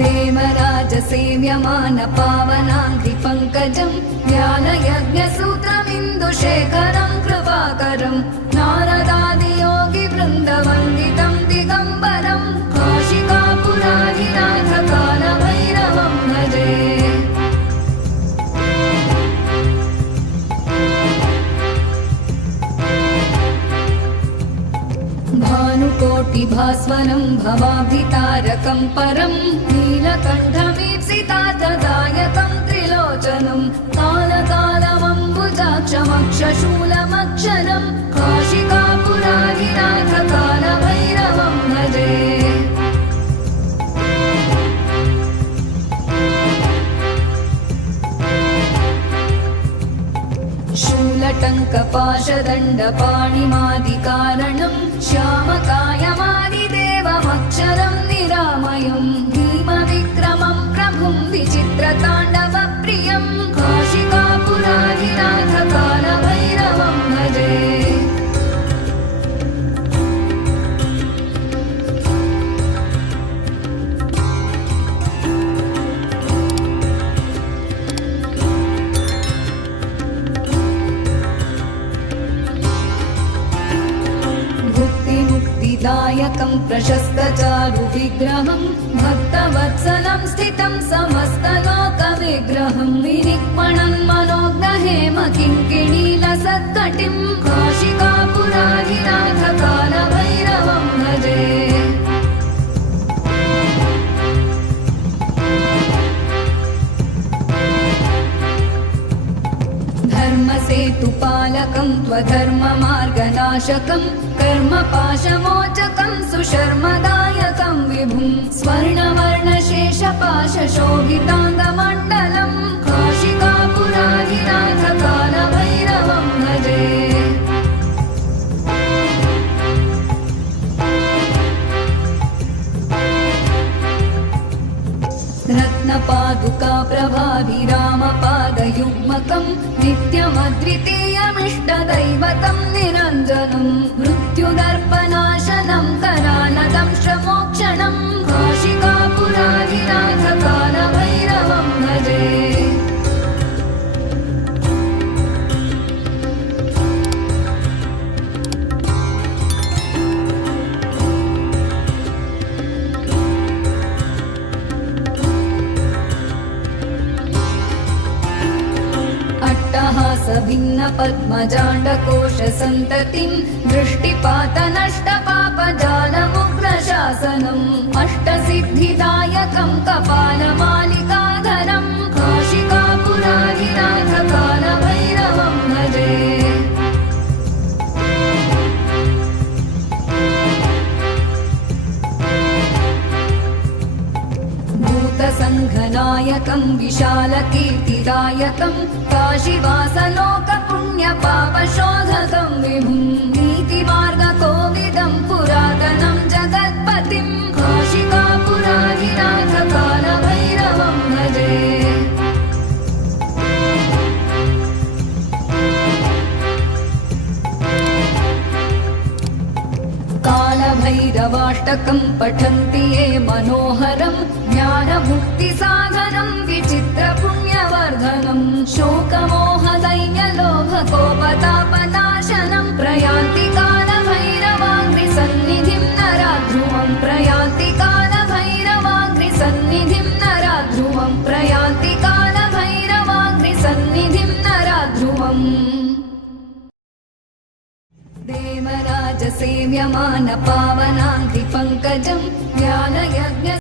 देवराजसेव्यमान पावनाङ्घ्रिपङ्कजं ज्ञानयज्ञसूत्रमिन्दुशेखरं कृपाकरं नारदादियोगिवृन्दवन्दितं दिगम्बरं काशिकापुराधिनाथकालभैरवं भजे। भानुकोटिभास्वरं भवाब्धितारकं परं नीलकण्ठमीप्सितार्थदायकं त्रिलोचनं कालकालमम्बुजाक्षमक्षशूलमक्षरं काशिकापुराधिनाथकालभैरवं भजे। शूलटङ्कपाशदण्डपाणिमादिकारणं श्यामकायमादिदेवमक्षरं निरामयं भीमविक्रमं प्रभुं विचित्रताण्डवप्रियं काशिकापुराधिनाथकालभैरवं भजे। दायकं प्रशस्तचारुविग्रहं भक्तवत्सलं स्थितं समस्तलोकविग्रहं विनिक्मणं मनोज्ञहेम किङ्किणीलसत्कटिं काशिकापुराधिनाथकालभैरवं भजे। धर्मसेतुपालकं त्वधर्ममार्गनाशकं कर्मपाशमोचकं सुशर्मदायकं विभुं स्वर्णवर्णशेषपाशशोभिताङ्गमण्डलं काशिकापुराधिनाथकालभैरवं भजे। रत्नपादुकाप्रभाभिरामपादयुग्मकं नित्यमद्वितीयमिष्टदैवतं निरञ्जनं मृत्युदर्पनाशनं करालदंशमोक्षणं काशिकापुराधिनाथकालभैरवं भजे। भिन्नपद्मजाण्डकोशसन्ततिं दृष्टिपातनष्टपापजालमुग्रशासनम् अष्टसिद्धिदायकं कपालमालिकाधरं काशिकापुराधिनाथकालभैरवं भजे। भूतसङ्घनायकं विशालकीर्तिदायकं काशीवासलोकपुण्यपापशोधकं विभुं नीतिमार्गकोविदं पुरातनं जगत्पतिं काशिकापुराधिनाथकालभैरवं भजे। कालभैरवाष्टकं पठन्ति ये मनोहरं ज्ञानमुक्तिसाधनं विचित्रपुण्यवर्धनं शोकमोहदैन्यलोभकोपतापनाशनं प्रयान्ति कालभैरवाङ्घ्रिसन्निधिं नराध्रुवं प्रयान्ति कालभैरवाङ्घ्रिसन्निधिं नराध्रुवं प्रयान्ति कालभैरवाङ्घ्रिसन्निधिं नराध्रुवम्। देवराजसेव्यमान पावनाङ्घ्रिपङ्कजं ज्ञानयज्ञ